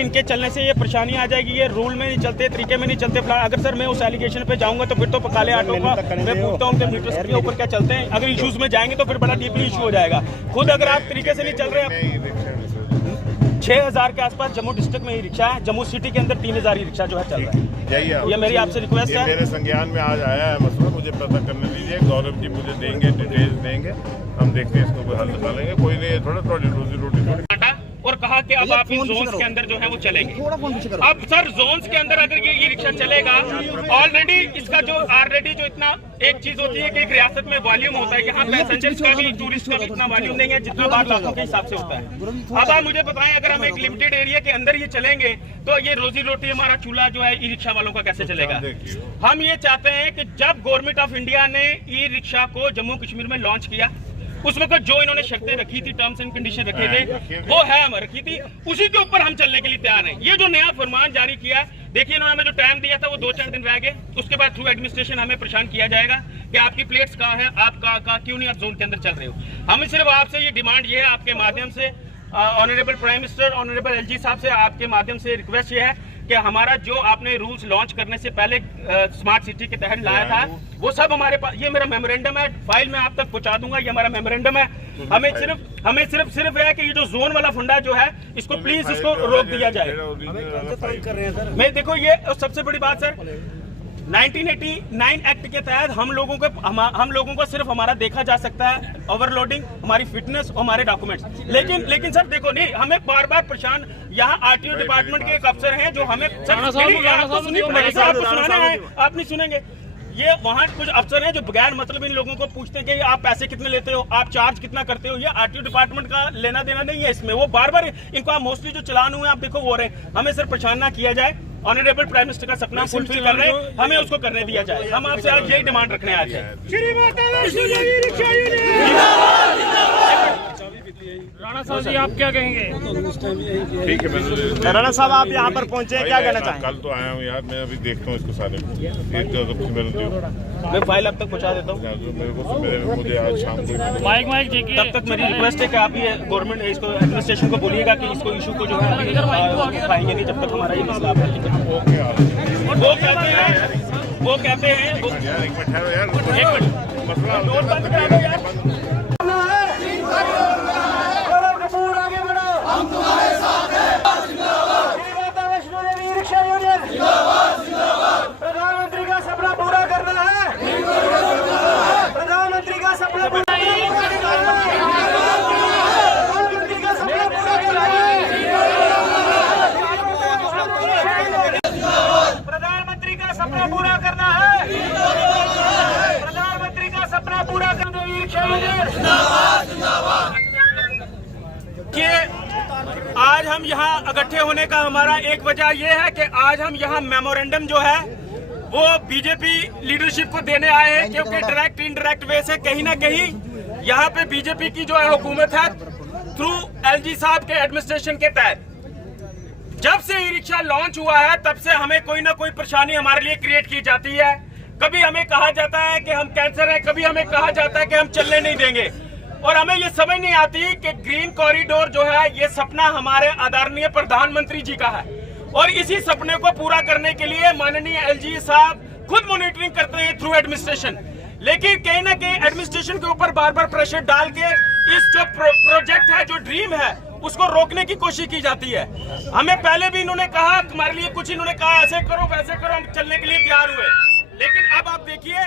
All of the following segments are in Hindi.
इनके चलने से ये परेशानी आ जाएगी, ये रूल में नहीं चलते, तरीके में नहीं चलते। अगर सर मैं उस एलिगेशन पे जाऊंगा तो फिर तो काले आटो का मैं पूछता हूँ कि मीटर्स के ऊपर क्या चलते हैं। अगर इश्यूज में जाएंगे तो फिर बड़ा डीपली इशू हो जाएगा। खुद अगर आप तरीके से नहीं चल रहे, 6000 के आसपास जम्मू डिस्ट्रिक्ट में ई रिक्शा है, जम्मू सिटी के अंदर 3000 ई रिक्शा जो है चल रहा है। ये मेरी आपसे रिक्वेस्ट है। मेरे संज्ञान में आज आया है मसला, मुझे पता करने दीजिए। गौरव जी मुझे देंगे, डिटेल्स देंगे, हम देखते हैं इसको हल निकालेंगे। कोई नहीं, थोड़ा रोजी रोटी और कहा कि अब आप इन जोन्स के अंदर जो है वो चलेंगे। अब सर जोन्स के अंदर अगर ये ई रिक्शा चलेगा, ऑलरेडी इसका जो जो इतना एक चीज होती है कि एक रियासत में वॉल्यूम होता है, यहाँ पैसेंजर्स का भी टूरिस्ट का भी इतना वॉल्यूम नहीं है जितना बाहर लाखों के हिसाब से होता है। अब आप मुझे बताएं, अगर हम एक लिमिटेड एरिया के अंदर ये चलेंगे तो ये रोजी रोटी हमारा चूल्हा जो है ई रिक्शा वालों का कैसे चलेगा। हम ये चाहते हैं कि जब गवर्नमेंट ऑफ इंडिया ने ई रिक्शा को जम्मू कश्मीर में लॉन्च किया, उस वक्त जो इन्होंने शर्तें रखी थी, टर्म्स एंड कंडीशन रखे थे, वो है हम रखी थी, उसी के ऊपर हम चलने के लिए तैयार हैं। ये जो नया फरमान जारी किया, देखिए इन्होंने हमें जो टाइम दिया था वो 2-4 दिन रह गए, उसके बाद थ्रू एडमिनिस्ट्रेशन हमें परेशान किया जाएगा कि आपकी प्लेट्स कहाँ है, आप क्यों नहीं आप जोन के अंदर चल रहे हो। हम सिर्फ आपसे ये डिमांड ये है, आपके माध्यम से honourable prime minister, honourable LG साहब से आपके माध्यम से रिक्वेस्ट ये है कि हमारा जो आपने रूल्स लॉन्च करने से पहले स्मार्ट सिटी के तहत लाया था, वो सब हमारे पास, ये मेरा मेमोरेंडम है, फाइल में आप तक पहुंचा दूंगा, ये हमारा मेमोरेंडम है। हमें सिर्फ है कि ये जो जोन वाला फंडा जो है इसको प्लीज इसको रोक दिया जाए। मैं देखो ये सबसे बड़ी बात सर, 1989 एक्ट के तहत हम लोगों को सिर्फ हमारा देखा जा सकता है ओवरलोडिंग, हमारी फिटनेस और हमारे डॉक्यूमेंट्स। लेकिन सर देखो नहीं, हमें बार बार परेशान, यहाँ आरटीओ डिपार्टमेंट के एक अफसर हैं जो हमें आप नहीं सुनेंगे। ये वहाँ कुछ अफसर हैं जो बगैर मतलब इन लोगों को पूछते हैं कि आप पैसे कितने लेते हो, आप चार्ज कितना करते हो। ये आरटीओ डिपार्टमेंट का लेना देना नहीं है इसमें। वो बार बार इनको आप मोस्टली जो चलान हुए आप देखो वो रहे, हमें सर परेशान ना किया जाए। ऑनरेबल प्राइम मिनिस्टर का सपना फुलफिल कर रहे हैं, हमें उसको करने दिया जाए। हम आपसे आज यही डिमांड रखने आज है। राणा साहब जी आप क्या कहेंगे? ठीक है, राणा साहब आप यहाँ पर पहुँचे, क्या कहना चाहेंगे? कल तो आया हूँ यार, मैं अभी देखता हूँ इसको सारे मैं फाइल अब तक पहुँचा देता हूँ। मुझे आज शाम को माइक देखिए। तब तक मेरी रिक्वेस्ट है कि आप ये गवर्नमेंट इसको एडमिनिस्ट्रेशन को बोलिएगा कि इसको इशू को जो है खाएंगे नहीं जब तक हमारा ये मसला हल नहीं करेंगे। वो कहते हैं डोर बंद करा दो यार। प्रधानमंत्री का सपना पूरा करना है, प्रधानमंत्री का सपना पूरा प्रधानमंत्री का सपना पूरा करना है, प्रधानमंत्री का सपना पूरा करना कि आज हम यहाँ इकट्ठे होने का हमारा एक वजह यह है कि आज हम यहाँ मेमोरेंडम जो है वो बीजेपी लीडरशिप को देने आए हैं, क्योंकि डायरेक्ट इनडायरेक्ट वे से कहीं ना कहीं यहाँ पे बीजेपी की जो है हुकूमत है थ्रू एलजी साहब के एडमिनिस्ट्रेशन के तहत, जब से ई रिक्शा लॉन्च हुआ है तब से हमें कोई ना कोई परेशानी हमारे लिए क्रिएट की जाती है। कभी हमें कहा जाता है कि हम कैंसर है, कभी हमें कहा जाता है कि हम चलने नहीं देंगे, और हमें ये समझ नहीं आती कि ग्रीन कॉरिडोर जो है ये सपना हमारे आदरणीय प्रधानमंत्री जी का है, और इसी सपने को पूरा करने के लिए माननीय एलजी साहब खुद मॉनिटरिंग करते हैं थ्रू एडमिनिस्ट्रेशन। लेकिन कहीं ना कहीं एडमिनिस्ट्रेशन के ऊपर बार बार प्रेशर डाल के इस जो प्रोजेक्ट है, जो ड्रीम है, उसको रोकने की कोशिश की जाती है। हमें पहले भी इन्होंने कहा, हमारे लिए कुछ इन्होंने कहा ऐसे करो वैसे करो, हम चलने के लिए तैयार हुए। लेकिन अब आप देखिए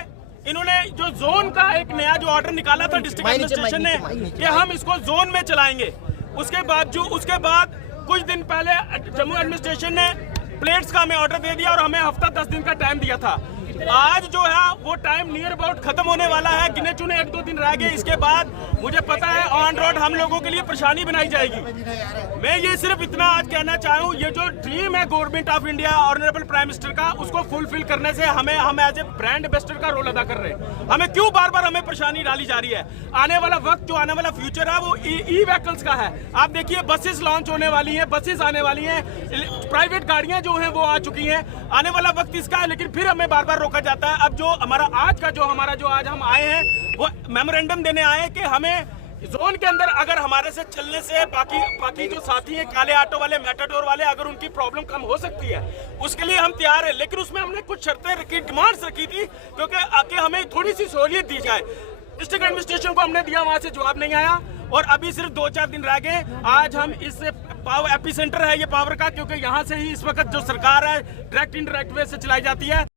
इन्होंने जो जोन का एक नया जो ऑर्डर निकाला था डिस्ट्रिक्ट एडमिनिस्ट्रेशन ने कि हम इसको जोन में चलाएंगे, उसके बाद कुछ दिन पहले जम्मू एडमिनिस्ट्रेशन ने प्लेट्स का हमें ऑर्डर दे दिया और हमें हफ्ता 10 दिन का टाइम दिया था। आज जो है वो टाइम नियर अबाउट खत्म होने वाला है, गिने चुने 1-2 दिन रह गए। इसके बाद मुझे पता है ऑन रोड हम लोगों के लिए परेशानी बनाई जाएगी। मैं ये सिर्फ इतना आज कहना चाहूँ, ये जो ड्रीम है government of India honourable prime minister का, उसको फुलफिल करने से हम एज ए ब्रांड एम्बेसडर का रोल अदा कर रहे हैं। हमें क्यों बार बार हमें परेशानी डाली जा रही है? आने वाला वक्त, जो आने वाला फ्यूचर है वो ई व्हीकल्स का है। आप देखिए बसेस लॉन्च होने वाली है, बसेस आने वाली है, प्राइवेट गाड़ियां जो है वो आ चुकी हैं। आने वाला वक्त इसका है, लेकिन फिर हमें बार बार रोका जाता है। अब जो हमारा आज हम आए हैं वो मेमोरेंडम देने आए हैं कि हमें जोन के अंदर अगर हमारे से चलने से बाकी जो साथी हैं काले ऑटो वाले, मेटाडोर वाले, अगर उनकी प्रॉब्लम कम हो सकती है उसके लिए हम तैयार हैं। लेकिन उसमें हमने कुछ शर्तें रखी, डिमांड्स रखी थी, क्योंकि आके हमें थोड़ी सी सहूलियत दी जाए। डिस्ट्रिक्ट एडमिनिस्ट्रेशन को हमने दिया, वहां से जवाब नहीं आया और अभी सिर्फ 2-4 दिन रह गए। आज हम इस पावर एपी सेंटर है ये पावर का, क्योंकि यहाँ से ही इस वक्त जो सरकार है डायरेक्ट इनडायरेक्ट वे से चलाई जाती है।